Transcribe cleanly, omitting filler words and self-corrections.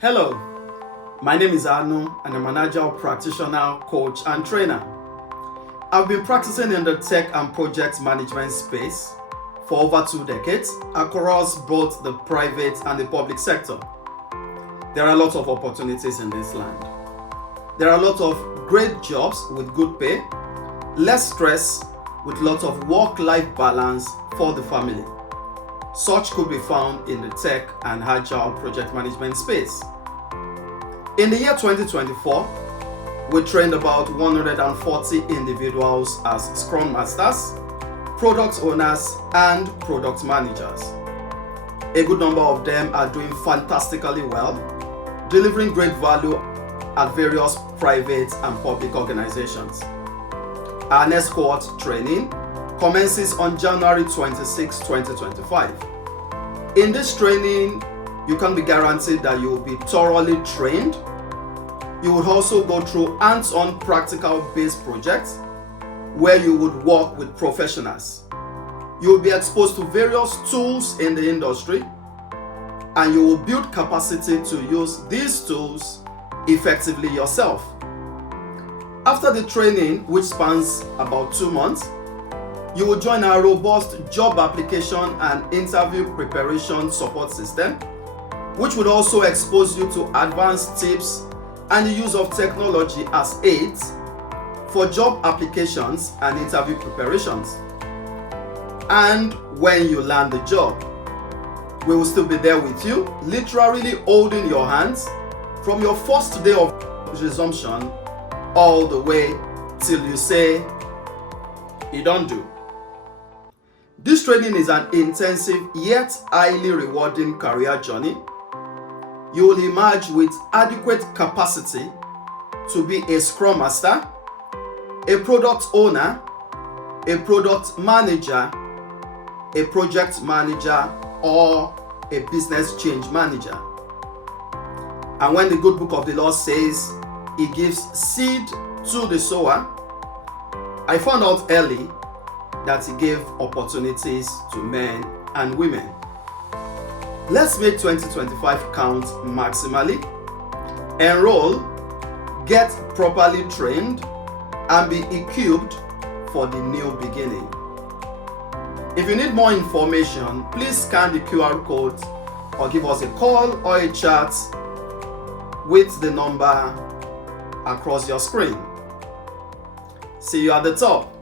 Hello, my name is Anu and I'm an Agile practitioner, coach and trainer. I've been practicing in the tech and project management space for over 2 decades across both the private and the public sector. There are a lot of opportunities in this land. There are a lot of great jobs with good pay, less stress, with lots of work-life balance for the family. Such could be found in the tech and agile project management space. In the year 2024, we trained about 140 individuals as Scrum Masters, product owners, and product managers. A good number of them are doing fantastically well, delivering great value at various private and public organizations. Our next cohort training commences on January 26, 2025. In this training, you can be guaranteed that you will be thoroughly trained. You would also go through hands-on practical-based projects where you would work with professionals. You will be exposed to various tools in the industry, and you will build capacity to use these tools effectively yourself. After the training, which spans about 2 months, you will join our robust job application and interview preparation support system, which would also expose you to advanced tips and the use of technology as aids for job applications and interview preparations. And when you land the job, we will still be there with you, literally holding your hands from your first day of resumption all the way till you say, "You don't do." This training is an intensive yet highly rewarding career journey. You will emerge with adequate capacity to be a Scrum Master, a product owner, a product manager, a project manager, or a business change manager. And when the good book of the Lord says He gives seed to the sower, I found out early that He gave opportunities to men and women. Let's make 2025 count maximally. Enroll, get properly trained, and be equipped for the new beginning. If you need more information, please scan the QR code or give us a call or a chat with the number across your screen. See you at the top.